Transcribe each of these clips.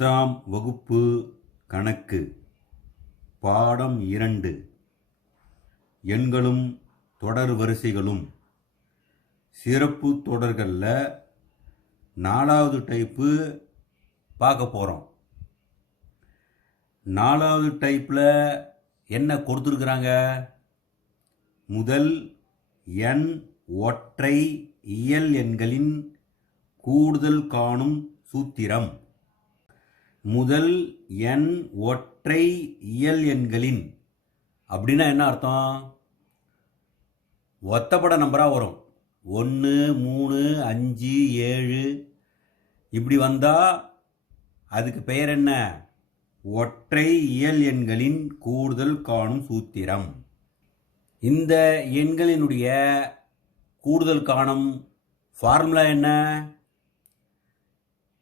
பத்தாம் வகுப்பு கணக்கு பாடம் இரண்டு. எண்களும் தொடர் வரிசைகளும். சிறப்பு தொடர்களில் நாலாவது டைப்பு பார்க்க போகிறோம் நாலாவது டைப்பில் என்ன கொடுத்துருக்குறாங்க? முதல் எண் ஒற்றை இயல் எண்களின் கூடுதல் காணும் சூத்திரம். முதல் எண் ஒற்றை இயல் எண்களின் அப்படின்னா என்ன அர்த்தம்? ஒத்தப்பட நம்பராக வரும். ஒன்று மூணு அஞ்சு ஏழு. இப்படி வந்தால் அதுக்கு பெயர் என்ன? ஒற்றை இயல் எண்களின் கூடுதல் காணும் சூத்திரம். இந்த எண்களினுடைய கூடுதல் காணும் ஃபார்முலா என்ன?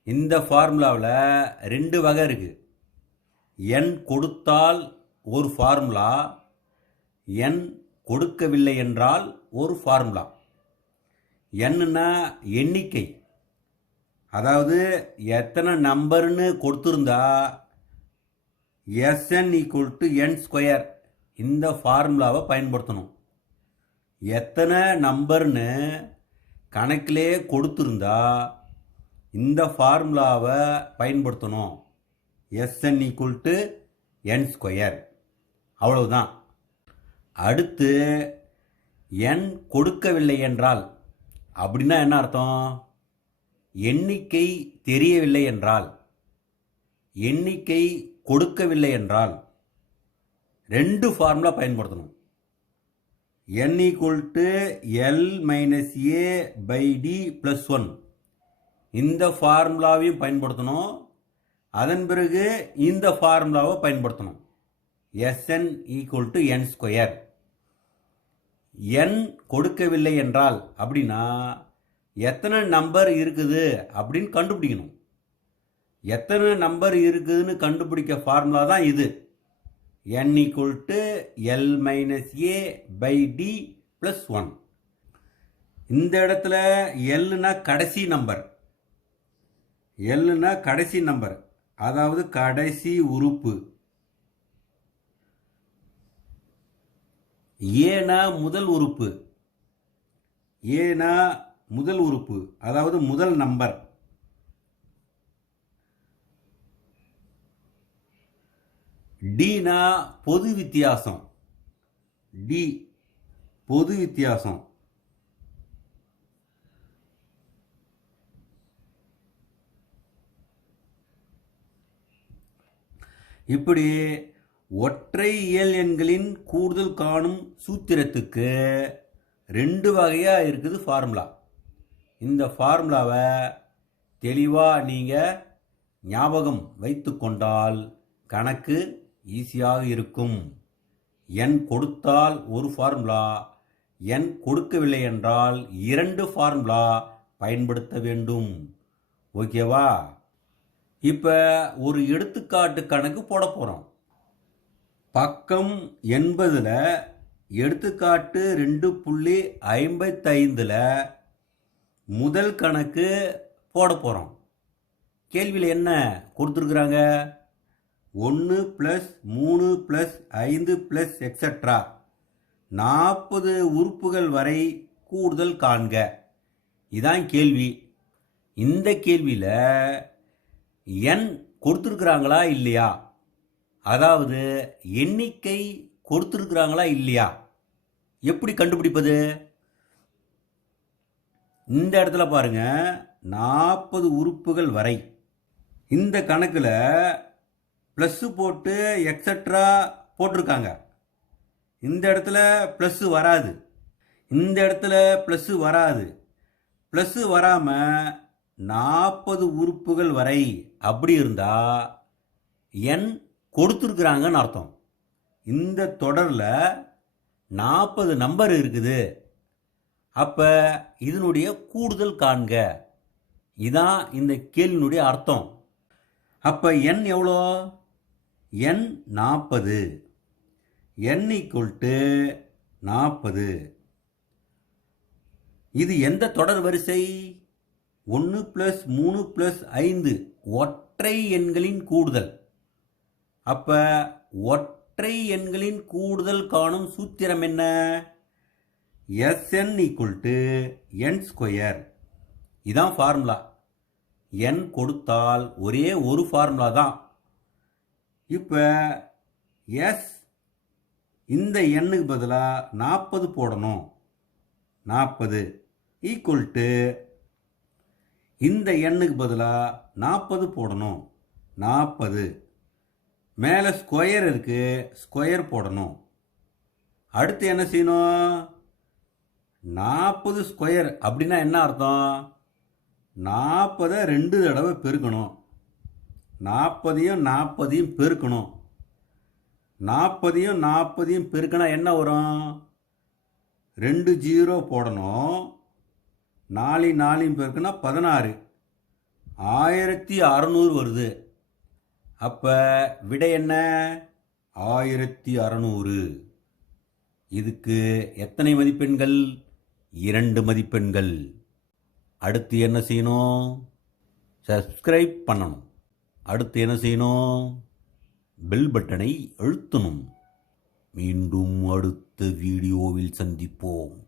இந்த ஃபார்முலாவில் ரெண்டு வகை இருக்குது எண் கொடுத்தால் ஒரு ஃபார்முலா எண் கொடுக்கவில்லை என்றால் ஒரு ஃபார்முலா எண்ணுன்னா எண்ணிக்கை. அதாவது எத்தனை நம்பர்னு கொடுத்துருந்தா S N equal to N square இந்த ஃபார்முலாவை பயன்படுத்தணும். எத்தனை நம்பர்னு கணக்கிலே கொடுத்துருந்தா இந்த ஃபார்முலாவை பயன்படுத்தணும். S N equal to N square அவ்வளவுதான். அடுத்து எண் கொடுக்கவில்லை என்றால் அப்படின்னா என்ன அர்த்தம்? எண்ணிக்கை தெரியவில்லை என்றால் எண்ணிக்கை கொடுக்கவில்லை என்றால் ரெண்டு ஃபார்முலா பயன்படுத்தணும். N equal to L minus A by D plus one இந்த ஃபார்முலாவையும் பயன்படுத்தணும். அதன் பிறகு இந்த ஃபார்முலாவை பயன்படுத்தணும். S N equal to N square N கொடுக்கவில்லை என்றால் அப்படின்னா எத்தனை நம்பர் இருக்குது அப்படின்னு கண்டுபிடிக்கணும். எத்தனை நம்பர் இருக்குதுன்னு கண்டுபிடிக்க ஃபார்முலா தான் இது. N equal to L minus A by D plus one இந்த இடத்துல எல்னா கடைசி நம்பர் எல்னா கடைசி நம்பர் அதாவது கடைசி உறுப்பு. ஏனா முதல் உறுப்பு. ஏனா முதல் உறுப்பு அதாவது முதல் நம்பர் டீனா பொது வித்தியாசம். டி பொது வித்தியாசம். இப்படி ஒற்றை இயல் எண்களின் கூடுதல் காணும் சூத்திரத்துக்கு ரெண்டு வகையாக இருக்குது ஃபார்முலா இந்த ஃபார்முலாவை தெளிவாக நீங்கள் ஞாபகம் வைத்து கொண்டால் கணக்கு ஈஸியாக இருக்கும். எண் கொடுத்தால் ஒரு ஃபார்முலா எண் கொடுக்கவில்லை என்றால் இரண்டு ஃபார்முலா பயன்படுத்த வேண்டும். ஓகேவா இப்போ ஒரு எடுத்துக்காட்டு கணக்கு போட போகிறோம் பக்கம் எண்பதில் எடுத்துக்காட்டு ரெண்டு புள்ளி ஐம்பத்தைந்தில் முதல் கணக்கு போட போகிறோம் கேள்வியில் என்ன கொடுத்துருக்குறாங்க? ஒன்று ப்ளஸ் மூணு ப்ளஸ் ஐந்து ப்ளஸ் எக்ஸட்ரா நாற்பது உறுப்புகள் வரை கூடுதல் காண்க. இதான் கேள்வி. இந்த கேள்வியில் எண் கொடுத்துருக்குறாங்களா இல்லையா? அதாவது எண்ணிக்கை கொடுத்துருக்குறாங்களா இல்லையா? எப்படி கண்டுபிடிப்பது? இந்த இடத்துல பாருங்க நாற்பது உறுப்புகள் வரை. இந்த கணக்கில் ப்ளஸ்ஸு போட்டு எக்ஸட்ரா போட்டிருக்காங்க. இந்த இடத்துல ப்ளஸ்ஸு வராது. இந்த இடத்துல ப்ளஸ்ஸு வராது. ப்ளஸ்ஸு வராமல் நாற்பது உறுப்புகள் வரை அப்படி இருந்தால் எண் கொடுத்துருக்குறாங்கன்னு அர்த்தம். இந்த தொடரில் நாற்பது நம்பர் இருக்குது. அப்போ இதனுடைய கூடுதல் காண்க. இதான் இந்த கேள்வினுடைய அர்த்தம். அப்போ எண் எவ்வளோ? எண் நாற்பது எண் ஈக்குவல் டு நாற்பது இது எந்த தொடர் வரிசை? ஒன்று ப்ளஸ் மூணு ப்ளஸ் ஐந்து ஒற்றை எண்களின் கூடுதல். அப்ப ஒற்றை எண்களின் கூடுதல் காணும் சூத்திரம் என்ன? S N equal to N square இதான் ஃபார்முலா என் கொடுத்தால் ஒரே ஒரு ஃபார்முலா தான். இப்போ எஸ் இந்த எண்ணுக்கு பதிலாக நாற்பது போடணும். நாற்பது ஈக்குவல் டு இந்த எண்ணுக்கு பதிலாக நாற்பது போடணும். நாற்பது மேலே ஸ்கொயர் இருக்குது ஸ்கொயர் போடணும். அடுத்து என்ன செய்யணும்? நாற்பது ஸ்கொயர் அப்படின்னா என்ன அர்த்தம்? நாற்பதை ரெண்டு தடவை பெருக்கணும். நாற்பதையும் நாற்பதையும் பெருக்கணும். நாற்பதையும் நாற்பதையும் பெருக்கினா என்ன வரும்? ரெண்டு ஜீரோ போடணும். நாலு நாலையும் பேருக்குன்னா பதினாறு. ஆயிரத்தி அறநூறு வருது. அப்போ விடை என்ன? ஆயிரத்தி அறநூறு. இதுக்கு எத்தனை மதிப்பெண்கள்? இரண்டு மதிப்பெண்கள். அடுத்து என்ன செய்யணும்? சப்ஸ்கிரைப் பண்ணணும். அடுத்து என்ன செய்யணும்? பெல் பட்டனை அழுத்தணும். மீண்டும் அடுத்த வீடியோவில் சந்திப்போம்.